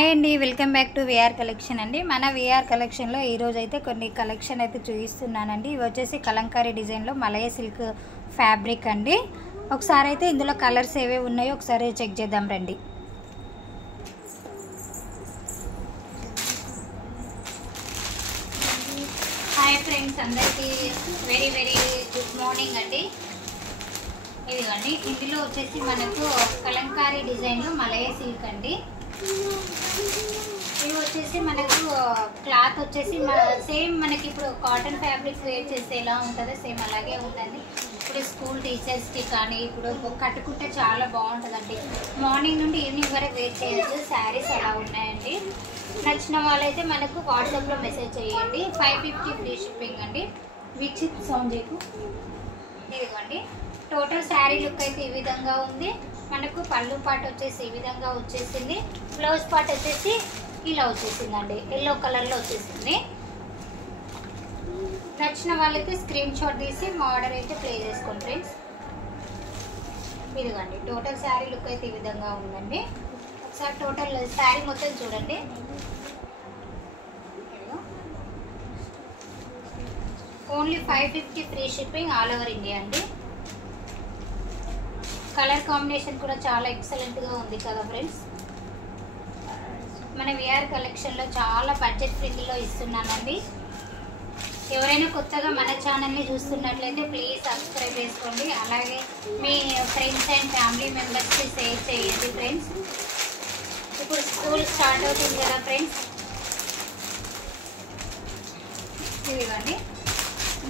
Hi అండి, welcome back to VR collection అండి. మన విఆర్ కలెక్షన్లో ఈరోజు అయితే కొన్ని కలెక్షన్ అయితే చూపిస్తున్నానండి. ఇవి వచ్చేసి కలంకారీ డిజైన్లో మలయ సిల్క్ ఫ్యాబ్రిక్ అండి. ఒకసారి అయితే ఇందులో కలర్స్ ఏవే ఉన్నాయో ఒకసారి చెక్ చేద్దాం రండి. హాయ్ ఫ్రెండ్స్, అందరికీ వెరీ వెరీ గుడ్ మార్నింగ్ అండి. ఇదిగోండి, ఇందులో వచ్చేసి మనకు కలంకారీ డిజైన్లో మలయ సిల్క్ అండి. ఇవి వచ్చేసి మనకు క్లాత్ వచ్చేసి సేమ్ మనకి ఇప్పుడు కాటన్ ఫ్యాబ్రిక్స్ వేర్ చేస్తే ఎలా ఉంటుందో సేమ్ అలాగే ఉందండి. ఇప్పుడు స్కూల్ టీచర్స్కి కానీ ఇప్పుడు కట్టుకుంటే చాలా బాగుంటుందండి. మార్నింగ్ నుండి ఈవినింగ్ వరకు వేర్ చేయొచ్చు. శారీస్ అలా ఉన్నాయండి. నచ్చిన వాళ్ళైతే మనకు వాట్సాప్లో మెసేజ్ చేయండి. 550 ఫ్రీ షిప్పింగ్ అండి. వీక్షిత్ సౌండ్ చేయకు. ఇదిగోండి, టోటల్ శారీ లుక్ అయితే ఈ విధంగా ఉంది. మనకు పళ్ళు పార్ట్ వచ్చేసి ఈ విధంగా వచ్చేసింది. బ్లౌజ్ పార్ట్ వచ్చేసి ఇలా వచ్చేసిందండి, ఎల్లో కలర్లో వచ్చేసింది. నచ్చిన వాళ్ళైతే స్క్రీన్ షాట్ తీసి మా ఆర్డర్ అయితే ప్లే చేసుకోండి ఫ్రెండ్స్. ఇదిగోండి, టోటల్ శారీ లుక్ అయితే ఈ విధంగా ఉందండి. ఒకసారి టోటల్ శారీ మొత్తం చూడండి. Only 550 free shipping all over India అండి. కలర్ కాంబినేషన్ కూడా చాలా ఎక్సలెంట్గా ఉంది కదా ఫ్రెండ్స్. మన విఆర్ కలెక్షన్లో చాలా బడ్జెట్ ఫ్రెండ్లీలో ఇస్తున్నానండి. ఎవరైనా కొత్తగా మన ఛానల్ని చూస్తున్నట్లయితే ప్లీజ్ సబ్స్క్రైబ్ చేసుకోండి. అలాగే మీ ఫ్రెండ్స్ అండ్ ఫ్యామిలీ మెంబర్స్కి షేర్ చేయండి ఫ్రెండ్స్. ఇప్పుడు స్కూల్ స్టార్ట్ అవుతుంది కదా ఫ్రెండ్స్. ఇదిగోండి,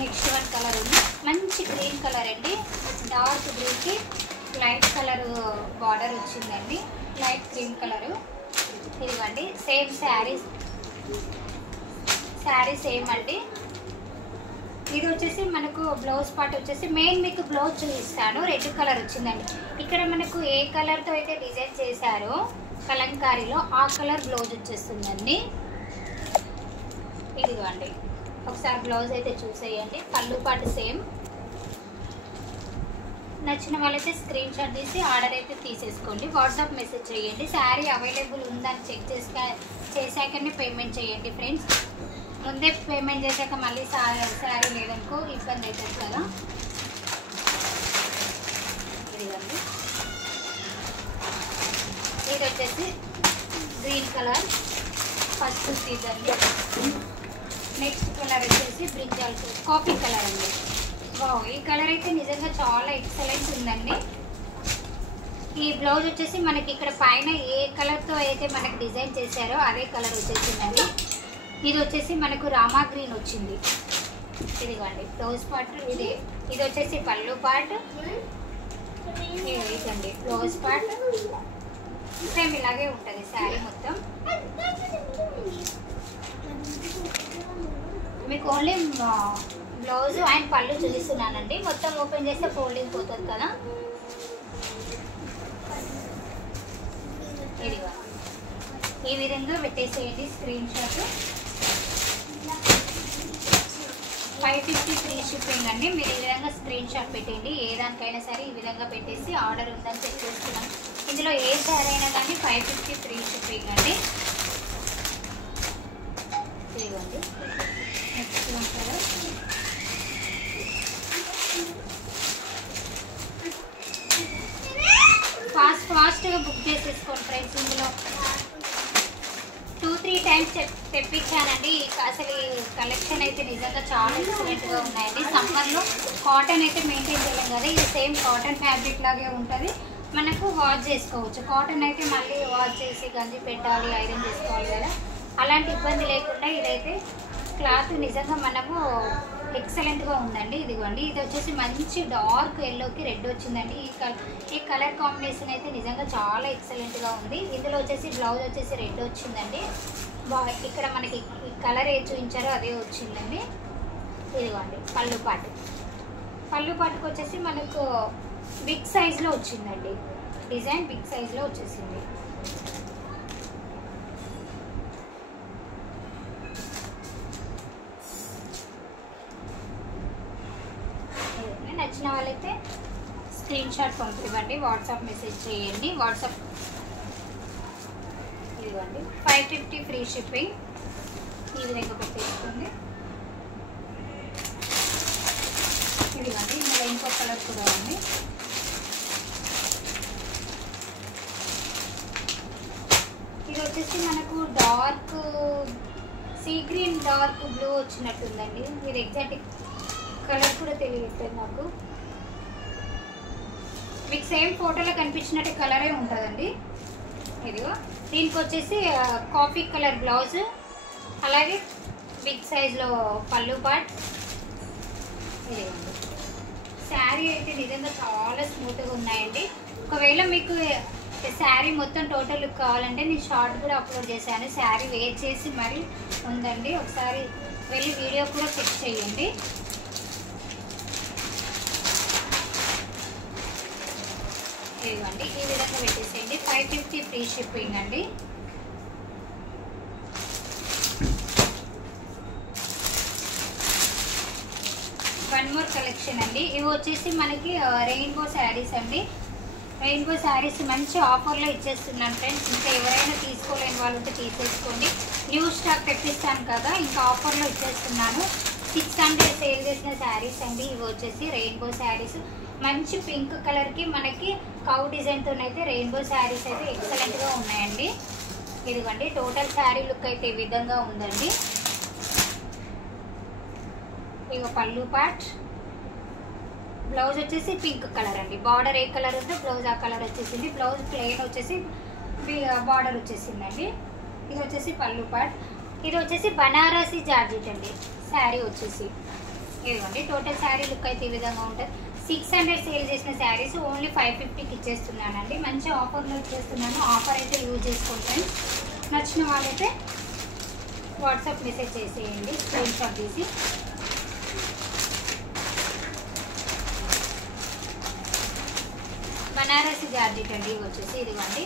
నెక్స్ట్ వన్ కలర్ ఉంది. మంచి గ్రీన్ కలర్ అండి. డార్క్ గ్రీన్కి లైట్ కలర్ బార్డర్ వచ్చిందండి. Light green colour. ఇదిగోండి, సేమ్ శారీ సేమ్ అండి. ఇది వచ్చేసి మనకు బ్లౌజ్ పార్ట్ వచ్చేసి మెయిన్ మీకు బ్లౌజ్ చూపిస్తాను. రెడ్ కలర్ వచ్చిందండి. ఇక్కడ మనకు ఏ కలర్తో అయితే డిజైన్ చేశారో కలంకారీలో ఆ కలర్ బ్లౌజ్ వచ్చేస్తుందండి. ఇదిగోండి, ఒకసారి బ్లౌజ్ అయితే చూసేయండి. పళ్ళు పార్ట్ సేమ్. నచ్చిన వాళ్ళైతే స్క్రీన్ షాట్ తీసి ఆర్డర్ అయితే తీసేసుకోండి. వాట్సాప్ మెసేజ్ చేయండి. శారీ అవైలబుల్ ఉందని చెక్ చేశాకనే పేమెంట్ చేయండి ఫ్రెండ్స్. ముందే పేమెంట్ చేశాక మళ్ళీ శారీ లేదనుకో ఇబ్బంది అవుతుంది కదా. ఇదిగోండి, ఇది వచ్చేసి green colour first season. Next colour వచ్చేసి బ్రింజాల్ కాఫీ కలర్ అండి. ఈ కలర్ అయితే నిజంగా చాలా ఎక్సలెంట్ ఉందండి. ఈ బ్లౌజ్ వచ్చేసి మనకి ఇక్కడ పైన ఏ కలర్తో అయితే మనకి డిజైన్ చేశారో అదే కలర్ వచ్చేసిందండి. ఇది వచ్చేసి మనకు రామా గ్రీన్ వచ్చింది. ఇదిగోండి, బ్లౌజ్ పార్ట్ ఇది వచ్చేసి పళ్ళు పార్ట్. ఇదండి బ్లౌజ్ పార్ట్. సేమ్ ఇలాగే ఉంటుంది శారీ మొత్తం. మీకు ఓన్లీ బ్లౌజ్ అండ్ పళ్ళు చూపిస్తున్నానండి. మొత్తం ఓపెన్ చేస్తే ఫోల్డింగ్ పోతుంది కదా. ఇదిగో ఈ విధంగా పెట్టేసేయండి స్క్రీన్ షాట్. 550 ఫ్రీ షిప్పింగ్ అండి. మీరు ఈ విధంగా స్క్రీన్ షాట్ పెట్టండి. ఏ దానికైనా సరే ఈ విధంగా పెట్టేసి ఆర్డర్ ఉందని చెక్ చేస్తున్నాం. ఇందులో ఏ సారీ అయినా కానీ 550 ఫ్రీ షిప్పింగ్ అండి. ఇదిగోండి, నెక్స్ట్ ఉంటారు. ఫాస్ట్గా బుక్ చేసేసుకోండి ఫ్రెండ్స్. ఇందులో 2-3 టైమ్స్ తెప్పించానండి. అసలు ఈ కలెక్షన్ అయితే నిజంగా చాలా ఎక్సలెంట్గా ఉన్నాయండి. సమ్మర్లో కాటన్ అయితే మెయింటైన్ చేయలేం కదా. ఇది సేమ్ కాటన్ ఫ్యాబ్రిక్ లాగే ఉంటుంది. మనకు వాష్ చేసుకోవచ్చు. కాటన్ అయితే మళ్ళీ వాష్ చేసి గంజి పెట్టాలి, ఐరన్ చేసుకోవాలి కదా. అలాంటి ఇబ్బంది లేకుండా ఇదైతే క్లాత్ నిజంగా మనము ఎక్సలెంట్గా ఉందండి. ఇదిగోండి, ఇది వచ్చేసి మంచి డార్క్ ఎల్లోకి రెడ్ వచ్చిందండి. ఈ కలర్ కాంబినేషన్ అయితే నిజంగా చాలా ఎక్సలెంట్గా ఉంది. ఇందులో వచ్చేసి బ్లౌజ్ వచ్చేసి రెడ్ వచ్చిందండి. ఇక్కడ మనకి ఈ కలర్ ఏ చూపించారో అదే వచ్చిందండి. ఇదిగోండి, పళ్ళు పాటుకు వచ్చేసి మనకు బిగ్ సైజ్లో వచ్చిందండి. డిజైన్ బిగ్ సైజ్లో వచ్చేసింది. నచ్చిన వాళ్ళైతే స్క్రీన్ షాట్ పంపివ్వండి. వాట్సాప్ మెసేజ్ చేయండి. ఇదిగోండి 550 ఫ్రీ షిప్పింగ్. ఈ విధంగా పెట్టేసుకోండి. ఇదిగోండి ఇందులో ఇంకో కలర్ కూడా ఉంది. ఇది వచ్చేసి మనకు dark sea green dark blue వచ్చినట్టుందండి. ఇది ఎగ్జాక్ట్ కలర్ కూడా తెలియట్లేదు నాకు. మీకు సేమ్ ఫోటోలో కనిపించినట్టు కలరే ఉంటుందండి. ఇదిగో దీనికి వచ్చేసి కాఫీ కలర్ బ్లౌజ్, అలాగే బిగ్ సైజ్లో పళ్ళు పార్ట్. ఇదిగోండి శారీ అయితే నిజంగా చాలా స్మూత్గా ఉన్నాయండి. ఒకవేళ మీకు శారీ మొత్తం టోటల్ లుక్ కావాలంటే నేను షార్ట్ కూడా అప్లోడ్ చేశాను. శారీ వేర్ చేసి మరీ ఉందండి, ఒకసారి వెళ్ళి వీడియో కూడా చెక్ చేయండి. ఇదిగోండి ఈ విధంగా పెట్టేసేయండి. 550 ఫ్రీ షిప్పింగ్ అండి. వన్ మోర్ కలెక్షన్ అండి. ఇవి వచ్చేసి మనకి రెయిన్బో శారీస్ అండి. రెయిన్బో శారీస్ మంచి ఆఫర్లో ఇచ్చేస్తున్నాను ఫ్రెండ్స్. ఇంకా ఎవరైనా తీసుకోలేని వాళ్ళు ఉంటే తీసేసుకోండి. న్యూ స్టాక్ తెప్పిస్తాను కదా, ఇంకా ఆఫర్లో ఇచ్చేస్తున్నాను. 600 సేల్ చేసిన శారీస్ అండి. ఇవి వచ్చేసి రెయిన్బో శారీస్. మంచి పింక్ కలర్కి మనకి కౌ డిజైన్తో అయితే రెయిన్బో శారీస్ అయితే ఎక్సలెంట్గా ఉన్నాయండి. ఇదిగోండి టోటల్ శారీ లుక్ అయితే ఈ విధంగా ఉందండి. ఇక పళ్ళు పార్ట్, బ్లౌజ్ వచ్చేసి పింక్ కలర్ అండి. బార్డర్ ఏ కలర్ ఉందో బ్లౌజ్ ఆ కలర్ వచ్చేసింది. బ్లౌజ్ ప్లెయిన్ వచ్చేసి బార్డర్ వచ్చేసిందండి. ఇది వచ్చేసి పళ్ళు పార్ట్. ఇది వచ్చేసి బనారసి జార్జెట్ అండి శారీ వచ్చేసి. ఇదిగోండి టోటల్ శారీ లుక్ అయితే ఈ విధంగా ఉంటుంది. 600 సేల్ చేసిన శారీస్ ఓన్లీ 550కి ఇచ్చేస్తున్నానండి. మంచి ఆఫర్లో ఇచ్చేస్తున్నాను. ఆఫర్ అయితే యూజ్ చేసుకుంటాను. నచ్చిన వాళ్ళైతే వాట్సాప్ మెసేజ్ చేసేయండి స్క్రీన్ షాట్ తీసి. బనారసి జార్జెట్ అండి వచ్చేసి. ఇదిగోండి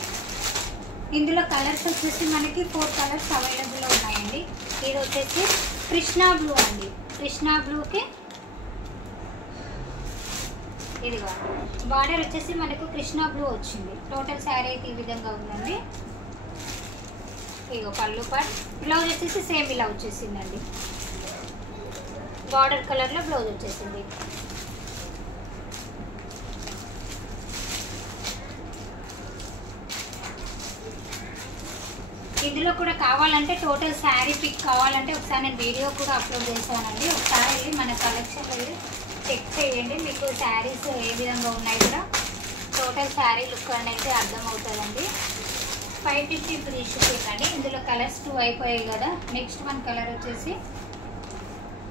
ఇందులో కలర్స్ వచ్చేసి మనకి 4 కలర్స్ అవైలబుల్లో ఉన్నాయండి. ఇది వచ్చేసి కృష్ణా బ్లూ అండి. కృష్ణా బ్లూకి ఇదిగో బార్డర్ వచ్చేసి మనకు కృష్ణా బ్లూ వచ్చింది. టోటల్ శారీ అయితే ఈ విధంగా ఉందండి. ఇదిగో పళ్ళు పార్ట్. బ్లౌజ్ వచ్చేసి సేమ్ ఇలా వచ్చేసిందండి. బార్డర్ కలర్లో బ్లౌజ్ వచ్చేసింది. ఇందులో కూడా కావాలంటే టోటల్ శారీ పిక్ కావాలంటే ఒకసారి నేను వీడియో కూడా అప్లోడ్ చేశానండి. ఒకసారి వెళ్ళి మన కలెక్షన్ వెళ్ళి చెక్ చేయండి. మీకు శారీస్ ఏ విధంగా ఉన్నాయి కూడా టోటల్ శారీ లుక్ అనేది అర్థమవుతుందండి. 550 ఫ్రీ షిప్పింగ్ అండి. ఇందులో కలర్స్ 2 అయిపోయాయి కదా. నెక్స్ట్ వన్ కలర్ వచ్చేసి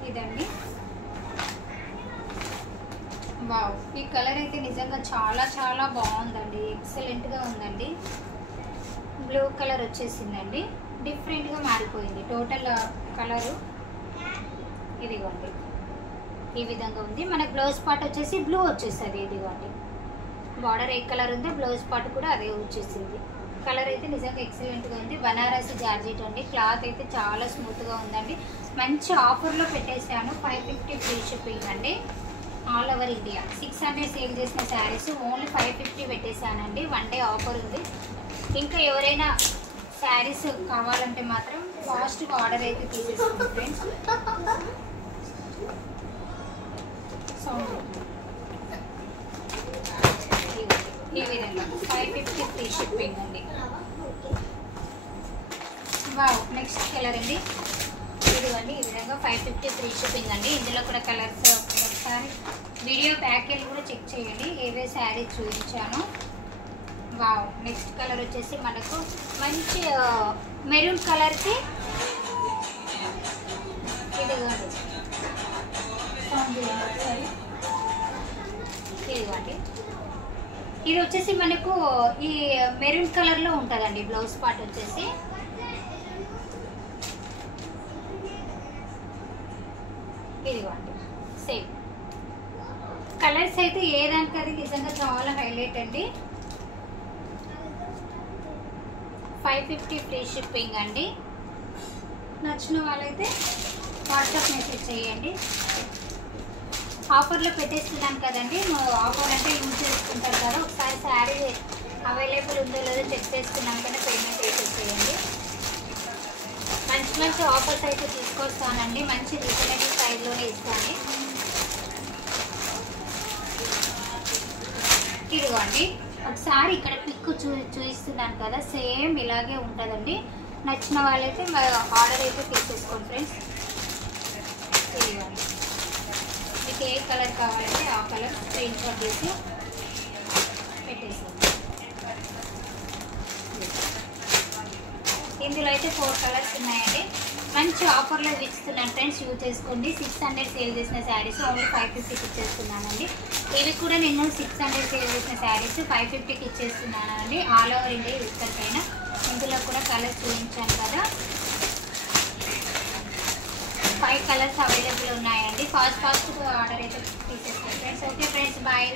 ఇదండి. వావ్ ఈ కలర్ అయితే నిజంగా చాలా చాలా బాగుందండి. ఎక్సలెంట్గా ఉందండి. బ్లూ కలర్ వచ్చేసిందండి. డిఫరెంట్గా మారిపోయింది టోటల్ కలరు. ఇదిగోండి ఈ విధంగా ఉంది. మన బ్లౌజ్ పార్ట్ వచ్చేసి బ్లూ వచ్చేస్తుంది. ఇదిగోండి బార్డర్ ఏ కలర్ ఉందో బ్లౌజ్ పార్ట్ కూడా అదే వచ్చేసింది. కలర్ అయితే నిజంగా ఎక్సలెంట్గా ఉంది. బనారసి జార్జెట్ అండి. క్లాత్ అయితే చాలా స్మూత్గా ఉందండి. మంచి ఆఫర్లో పెట్టేశాను. 550 ఫ్రీ షిప్పింగ్ అండి. All over India. 600 సేల్ చేసిన శారీస్ ఓన్లీ 550 పెట్టేశానండి. 1 డే ఆఫర్ ఉంది. ఇంకా ఎవరైనా శారీస్ కావాలంటే మాత్రం ఫాస్ట్గా ఆర్డర్ అయితే తీసేసుకోండి ఫ్రెండ్స్. ఈ విధంగా 550 ఫ్రీ షిప్పింగ్ అండి. వావ్ నెక్స్ట్ కలర్ అండి. ఇదిగోండి ఈ విధంగా 550 ఫ్రీ షిప్పింగ్ అండి. ఇందులో కూడా కలర్స్ ఒకసారి వీడియో ప్యాకేజ్ కూడా చెక్ చేయండి ఏవే శారీ చూపించాను. వావ్ నెక్స్ట్ కలర్ వచ్చేసి మనకు మంచి మెరూన్ కలర్కి ఇదిగోండి ఇదిగోండి ఇది వచ్చేసి మనకు ఈ మెరూన్ కలర్లో ఉంటుందండి. బ్లౌజ్ పార్ట్ వచ్చేసి ఇదిగోండి సేమ్ కలర్స్ అయితే ఏదానికి అది నిజంగా చాలా హైలైట్ అండి. 550 ఫ్రీ షిప్పింగ్ అండి. నచ్చిన వాళ్ళైతే వాట్సాప్ మెసేజ్ చేయండి. ఆఫర్లో పెట్టేస్తున్నాను కదండి. ఆఫర్ అంటే యూజ్ చేసుకుంటారు కదా. ఒకసారి శారీ అవైలబుల్ ఉందో లేదో చెక్ చేసుకున్నాం కానీ పేమెంట్ చేసేసేయండి. మంచి ఆఫర్స్ అయితే తీసుకొస్తానండి, మంచి రీజనబుల్ ప్రైస్లోనే ఇస్తాను. ఇదిగోండి ఒకసారి ఇక్కడ పిక్ చూపిస్తున్నాను కదా, సేమ్ ఇలాగే ఉంటుందండి. నచ్చిన వాళ్ళైతే ఆర్డర్ అయితే తీసేసుకోండి ఫ్రెండ్స్. ఇదిగోండి మీకు ఏ కలర్ కావాలంటే ఆ కలర్ స్క్రీన్ షాట్ చేసి పెట్టేసుకోండి. ఇందులో అయితే 4 కలర్స్ ఉన్నాయండి. మంచి ఆఫర్లో ఇస్తున్నాను ఫ్రెండ్స్, యూజ్ చేసుకోండి. 600 సేల్ చేసిన శారీస్ ఓన్లీ 550కి ఇచ్చేస్తున్నానండి. ఇవి కూడా నేను 600 సేల్ చేసిన శారీస్ 550కి ఇచ్చేస్తున్నానండి. ఆల్ ఓవర్ ఇండియా ఇక్కడికైనా. ఇందులో కూడా కలర్స్ చూపించాను కదా, 5 కలర్స్ అవైలబుల్ ఉన్నాయండి. ఫాస్ట్గా ఆర్డర్ అయితే తీసేసుకోండి ఫ్రెండ్స్. Okay friends, bye.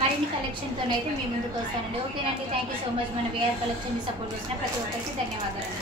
మరిన్ని కలెక్షన్తో అయితే మీ ముందుకు వస్తానండి. ఓకేనండి, థ్యాంక్ యూ సో మచ్. మన వేఆర్ కలెక్షన్ని సపోర్ట్ చేసిన ప్రతి ఒక్కరికి ధన్యవాదాలు.